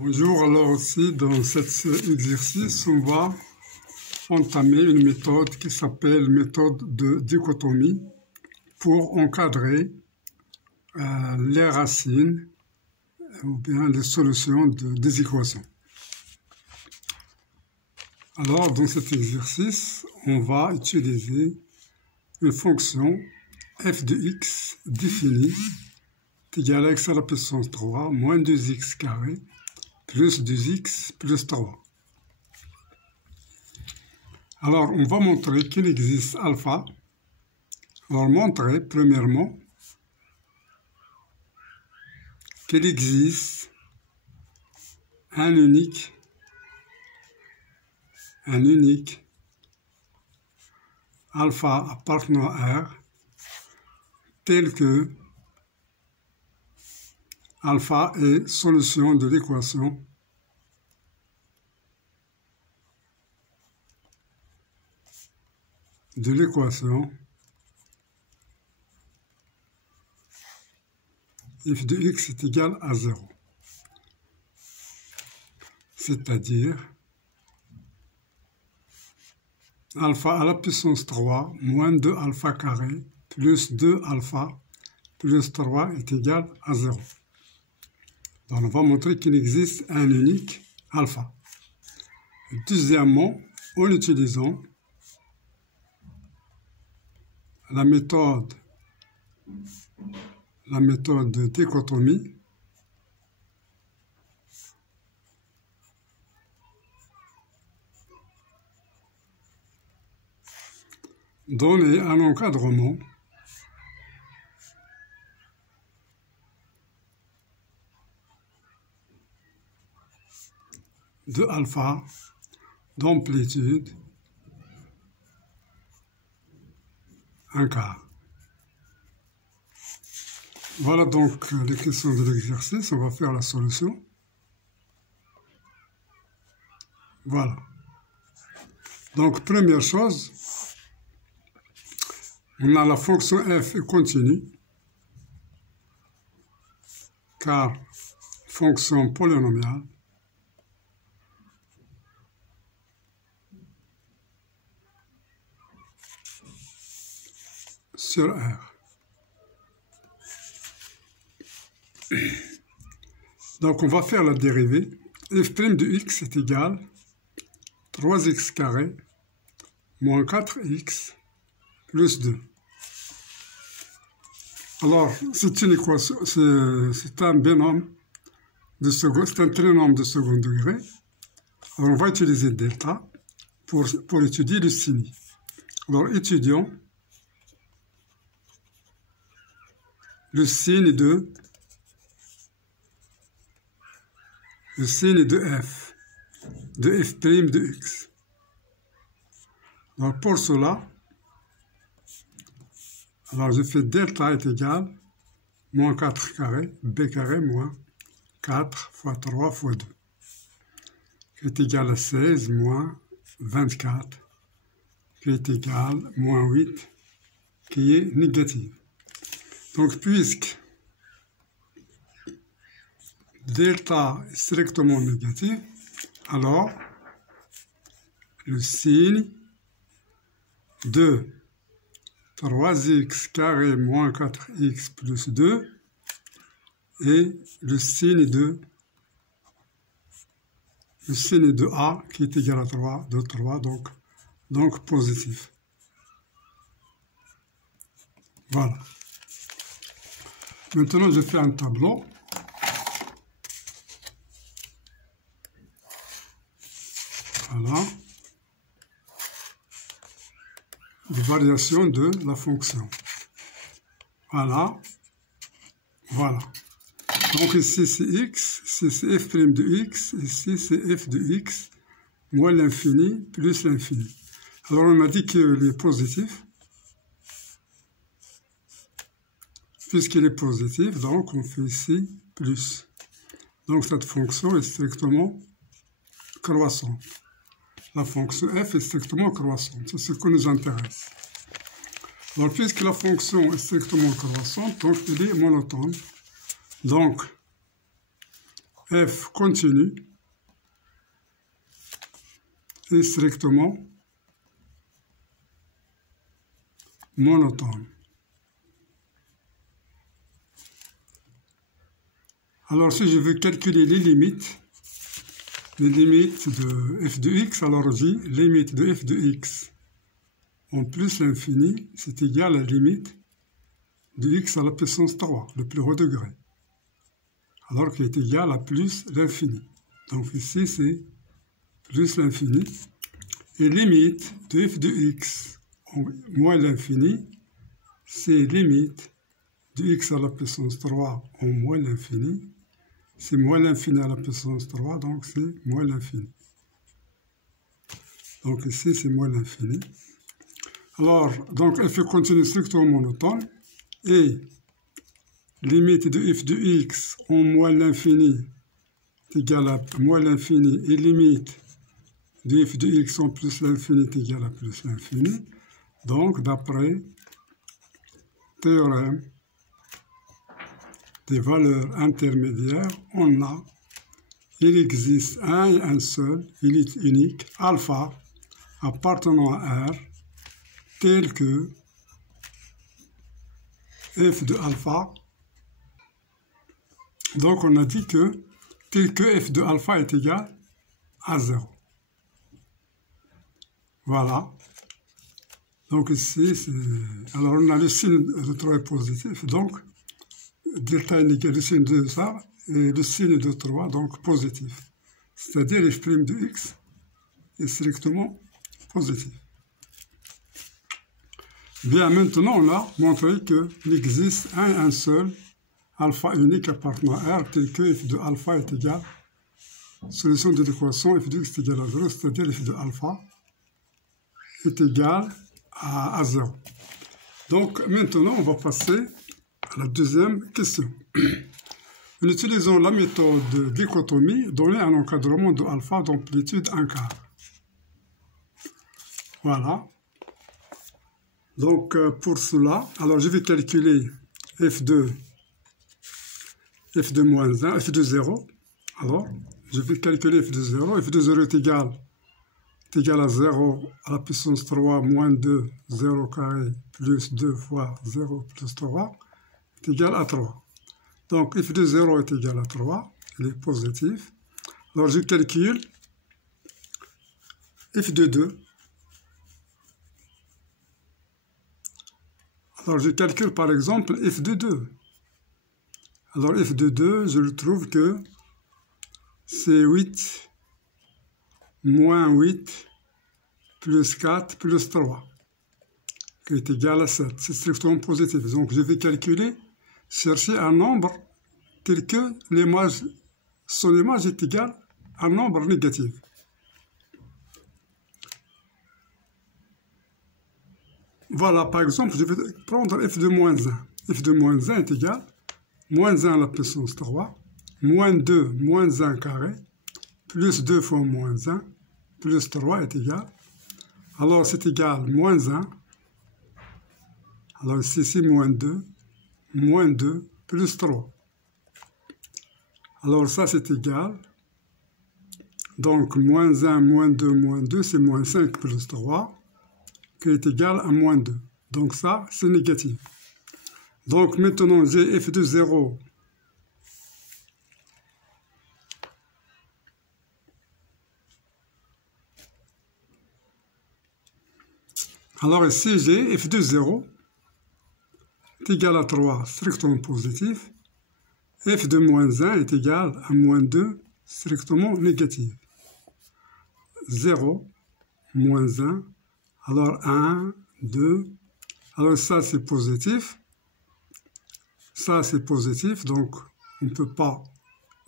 Bonjour, alors aussi dans cet exercice, on va entamer une méthode qui s'appelle méthode de dichotomie pour encadrer les racines ou bien les solutions des équations. Alors, dans cet exercice, on va utiliser une fonction f de x définie égale à x à la puissance 3 moins 2x carré plus 2x plus 3. Alors, on va montrer qu'il existe alpha. Alors, montrer, premièrement, qu'il existe un unique alpha appartenant à R tel que alpha est solution de l'équation f de x est égal à 0. C'est-à-dire alpha à la puissance 3 moins 2 alpha carré plus 2 alpha plus 3 est égal à 0. Donc on va montrer qu'il existe un unique alpha. Deuxièmement, en utilisant la méthode de dichotomie, donner un encadrement de alpha d'amplitude 1 quart. Voilà donc les questions de l'exercice. On va faire la solution. Voilà. Donc, première chose, on a la fonction f est continue, car fonction polynomiale sur R. Donc, on va faire la dérivée. F' de x est égal à 3x carré moins 4x plus 2. Alors, c'est une équation, c'est un binôme de second, c'est un trinôme de second degré. Alors, on va utiliser delta pour étudier le signe. Alors, étudions le signe de f de x. Donc, pour cela, alors je fais delta est égal moins 4 carré, b carré moins 4 fois 3 fois 2, qui est égal à 16 moins 24, qui est égal à moins 8, qui est négative. Donc, puisque delta est strictement négatif, alors le signe de 3x carré moins 4x plus 2 et le signe de A qui est égal à 3, donc positif. Voilà. Maintenant, je fais un tableau. Voilà. De variation de la fonction. Voilà. Voilà. Donc ici c'est x, ici c'est f' de x, ici c'est f de x moins l'infini plus l'infini. Alors on a dit qu'il est positif. Puisqu'il est positif, donc on fait ici plus. Donc cette fonction est strictement croissante. La fonction f est strictement croissante, c'est ce qui nous intéresse. Donc, puisque la fonction est strictement croissante, donc elle est monotone. Donc, f continu est strictement monotone. Alors, si je veux calculer les limites de f de x, alors je dis limite de f de x en plus l'infini, c'est égal à la limite de x à la puissance 3, le plus haut degré, alors qu'il est égal à plus l'infini. Donc ici, c'est plus l'infini. Et limite de f de x en moins l'infini, c'est limite de x à la puissance 3 en moins l'infini. C'est moins l'infini à la puissance 3, donc c'est moins l'infini. Donc ici, c'est moins l'infini. Alors, donc f continue strictement monotone et limite de f de x en moins l'infini est égal à moins l'infini et limite de f de x en plus l'infini est égal à plus l'infini. Donc, d'après théorème des valeurs intermédiaires, on a, il existe un et un seul, il est unique, alpha appartenant à R, tel que f de alpha. Donc on a dit que tel que f de alpha est égal à 0. Voilà. Donc ici, alors on a le signe de 3 est positif, donc delta est égal au signe de ça, et le signe de 3, donc positif. C'est-à-dire f' de x est strictement positif. Bien, maintenant on a montré qu'il existe un et un seul alpha unique appartenant à R, tel que f de alpha est égal, solution de l'équation f de x est égal à 0, c'est-à-dire f de alpha est égal à 0. Donc maintenant on va passer à la deuxième question. En utilisant la méthode de dichotomie, donner un encadrement de alpha d'amplitude 1 quart. Voilà. Donc pour cela, alors je vais calculer f de moins 1, f de 0. Alors, je vais calculer f de 0. f de 0 est égal à 0 à la puissance 3 moins 2, 0 carré, plus 2 fois 0 plus 3, est égal à 3. Donc, f de 0 est égal à 3, il est positif. Alors, je calcule f de 2. Alors, je calcule par exemple f de 2. Alors, f de 2, je le trouve que c'est 8 moins 8 plus 4 plus 3, qui est égal à 7. C'est strictement positif. Donc, je vais calculer, chercher un nombre tel que son image est égale à un nombre négatif. Voilà, par exemple, je vais prendre f de moins 1. f de moins 1 est égal à moins 1 à la puissance 3, moins 2 moins 1 carré, plus 2 fois moins 1, plus 3 est égal. Alors, c'est égal à moins 1. Alors, ici, c'est moins 2, plus 3. Alors, ça, c'est égal. Donc, moins 1, moins 2, c'est moins 5 plus 3, qui est égal à moins 2. Donc, ça, c'est négatif. Donc, maintenant, j'ai f de 0. Alors, ici, j'ai f de 0 est égal à 3, strictement positif. F de moins 1 est égal à moins 2, strictement négatif. 0, moins 1, alors 1, 2, alors ça c'est positif. Ça c'est positif, donc on ne peut pas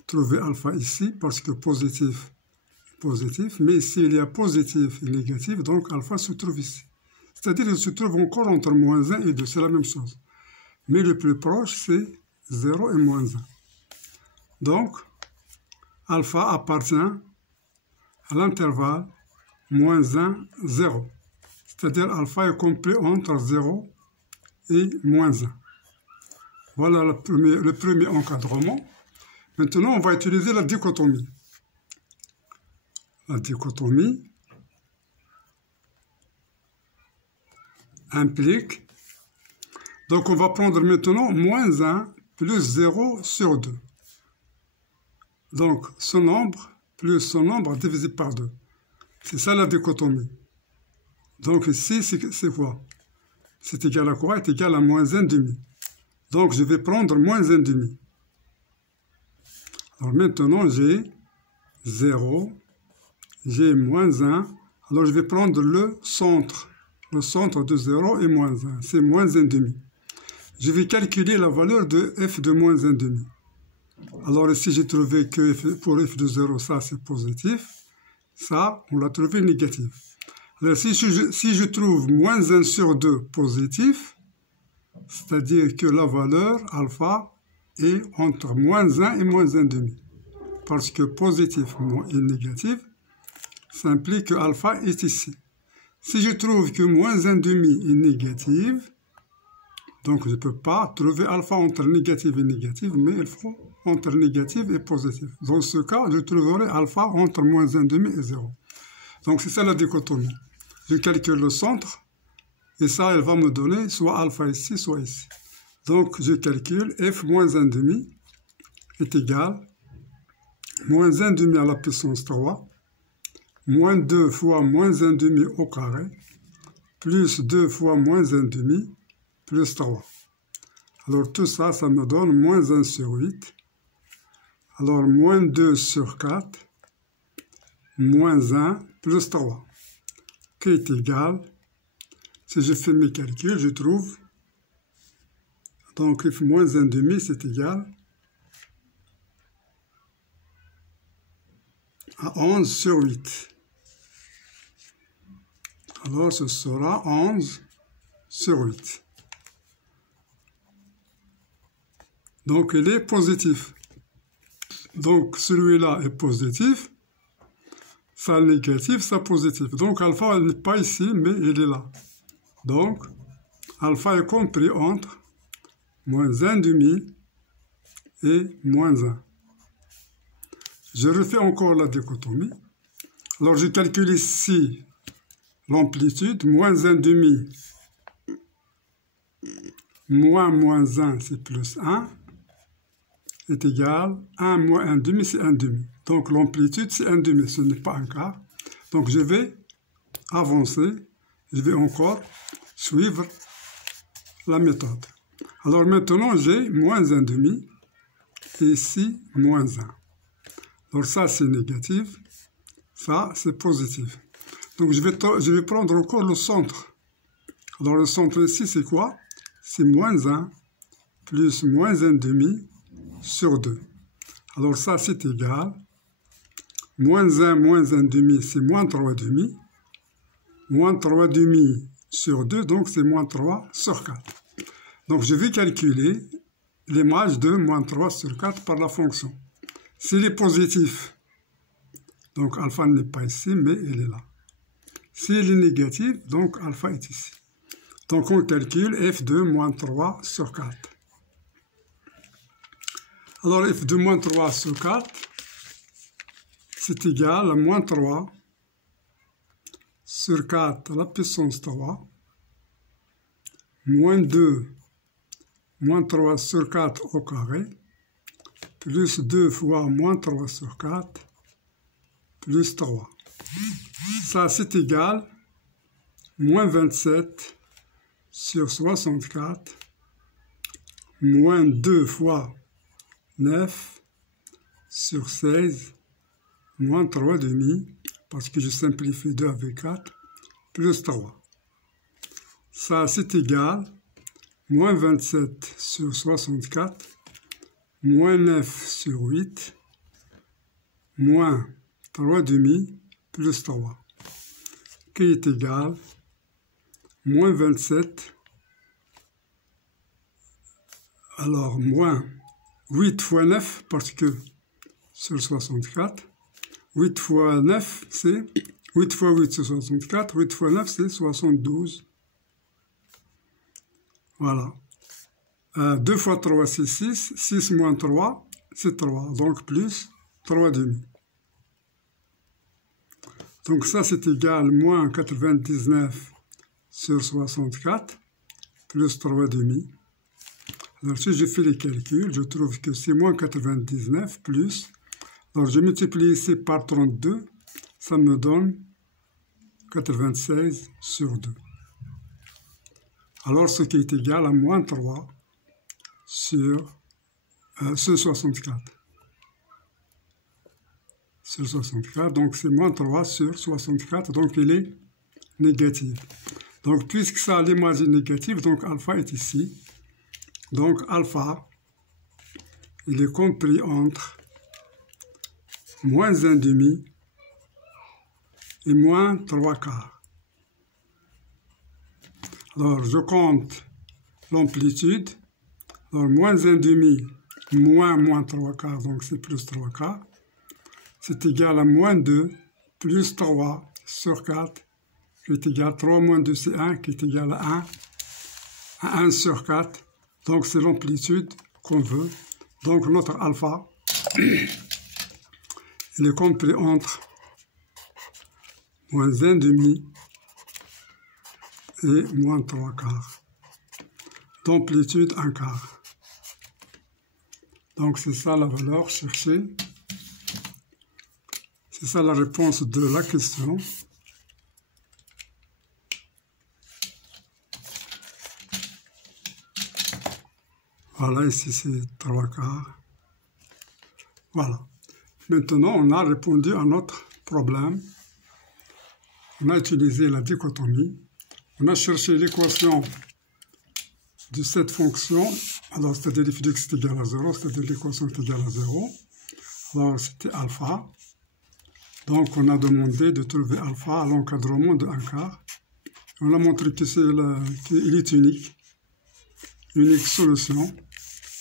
trouver alpha ici parce que positif est positif, mais s'il y a positif et négatif, donc alpha se trouve ici. C'est-à-dire qu'il se trouve encore entre moins 1 et 2, c'est la même chose. Mais le plus proche, c'est 0 et moins 1. Donc, alpha appartient à l'intervalle moins 1, 0. C'est-à-dire alpha est compris entre 0 et moins 1. Voilà le premier encadrement. Maintenant, on va utiliser la dichotomie. La dichotomie implique, donc on va prendre maintenant moins 1 plus 0 sur 2. Donc ce nombre plus ce nombre divisé par 2. C'est ça la dichotomie. Donc ici, c'est quoi? C'est égal à quoi? C'est égal à moins 1,5. Donc je vais prendre moins 1,5. Alors maintenant j'ai 0, j'ai moins 1. Alors je vais prendre le centre. Le centre de 0 est moins 1. C'est moins 1,5. Je vais calculer la valeur de f de moins 1,5. Alors ici j'ai trouvé que pour f de 0, ça c'est positif. Ça, on l'a trouvé négatif. Alors si je trouve moins 1 sur 2 positif, c'est-à-dire que la valeur alpha est entre moins 1 et moins 1,5. Parce que positif et négatif, ça implique que alpha est ici. Si je trouve que moins 1,5 est négatif, donc je ne peux pas trouver alpha entre négatif et négatif, mais il faut entre négatif et positif. Dans ce cas, je trouverai alpha entre moins 1,5 et 0. Donc c'est ça la dichotomie. Je calcule le centre, et ça, elle va me donner soit alpha ici, soit ici. Donc je calcule f moins 1,5 est égal moins 1,5 à la puissance 3, moins 2 fois moins 1,5 au carré, plus 2 fois moins 1,5, plus 3. Alors tout ça, ça me donne moins 1 sur 8. Alors moins 2 sur 4, moins 1, plus 3, qui est égal, si je fais mes calculs, je trouve, donc f moins 1,5, c'est égal à 11 sur 8. Alors ce sera 11 sur 8. Donc il est positif. Donc celui-là est positif, ça négatif, ça positif. Donc alpha n'est pas ici, mais il est là. Donc alpha est compris entre moins 1,5 et moins 1. Je refais encore la dichotomie. Alors je calcule ici l'amplitude, moins 1,5 moins 1, c'est plus 1. Est égal à 1 moins 1,5, c'est 1,5. Donc l'amplitude, c'est 1,5, ce n'est pas un quart. Donc je vais avancer, je vais encore suivre la méthode. Alors maintenant, j'ai moins 1,5, et ici, moins 1. Donc ça, c'est négatif, ça, c'est positif. Donc je vais prendre encore le centre. Alors le centre ici, c'est quoi? C'est moins 1 plus moins 1,5 sur 2. Alors ça, c'est égal. Moins 1 moins 1,5, c'est moins 3,5. Moins 3,5 sur 2, donc c'est moins 3 sur 4. Donc je vais calculer l'image de moins 3 sur 4 par la fonction. S'il est positif, donc alpha n'est pas ici, mais il est là. S'il est négatif, donc alpha est ici. Donc on calcule f de moins 3 sur 4. Alors f de moins 3 sur 4, c'est égal à moins 3 sur 4 à la puissance 3, moins 2, moins 3 sur 4 au carré, plus 2 fois moins 3 sur 4, plus 3. Ça, c'est égal moins 27 sur 64, moins 2 fois 9 sur 16, moins 3,5, parce que je simplifie 2 avec 4, plus 3. Ça, c'est égal, moins 27 sur 64, moins 9 sur 8, moins 3,5, plus 3, qui est égal, moins 27, alors moins 8 fois 9, parce que sur 64, 8 fois 9, c'est 8 fois 8, c'est 64, 8 fois 9, c'est 72. Voilà. 2 fois 3, c'est 6, 6 moins 3, c'est 3, donc plus 3 demi. Donc ça, c'est égal moins 99 sur 64, plus 3 demi. Alors si je fais les calculs, je trouve que c'est moins 99 plus, alors je multiplie ici par 32, ça me donne 96 sur 2. Alors ce qui est égal à moins 3 sur 64. Sur 64, donc c'est moins 3 sur 64, donc il est négatif. Donc puisque ça a l'image négative, donc alpha est ici. Donc alpha, il est compris entre moins 1 demi et moins 3 quarts. Alors je compte l'amplitude. Alors moins 1 demi moins 3 quarts, donc c'est plus 3 quarts. C'est égal à moins 2 plus 3 sur 4, qui est égal à 3 moins 2, c'est 1, qui est égal à 1 sur 4. Donc c'est l'amplitude qu'on veut. Donc notre alpha, il est compris entre moins 1 demi et moins 3 quarts. D'amplitude 1 quart. Donc c'est ça la valeur cherchée. C'est ça la réponse de la question. Voilà, ici c'est 3 quarts. Voilà. Maintenant, on a répondu à notre problème. On a utilisé la dichotomie. On a cherché l'équation de cette fonction. Alors, c'est-à-dire f de x est égal à 0, c'est-à-dire l'équation est égale à 0. Alors, c'était alpha. Donc, on a demandé de trouver alpha à l'encadrement de 1 quart. On a montré qu'il est unique. Unique solution.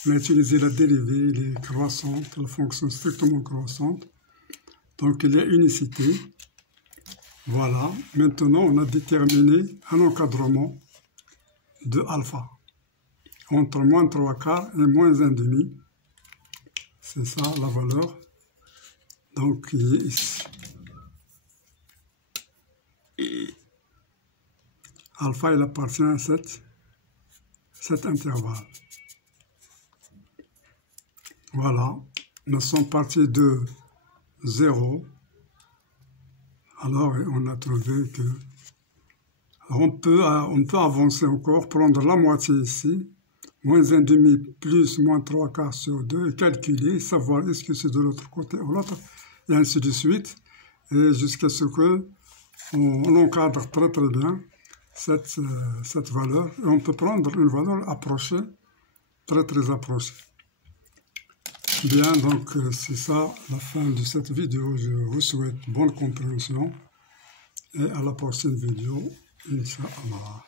On a utilisé la dérivée, elle est croissante, la fonction strictement croissante. Donc, il y a unicité. Voilà. Maintenant, on a déterminé un encadrement de alpha entre moins 3 quarts et moins 1 demi. C'est ça la valeur. Donc, qui est ici. Alpha, il appartient à cet intervalle. Voilà, nous sommes partis de 0. Alors, on a trouvé que... Alors, on peut avancer encore, prendre la moitié ici, moins 1 demi plus moins 3 quarts sur 2, et calculer, savoir est-ce que c'est de l'autre côté ou l'autre, et ainsi de suite, et jusqu'à ce que on encadre très très bien cette valeur, et on peut prendre une valeur approchée, très très approchée. Bien, donc c'est ça la fin de cette vidéo. Je vous souhaite bonne compréhension et à la prochaine vidéo, Inch'Allah.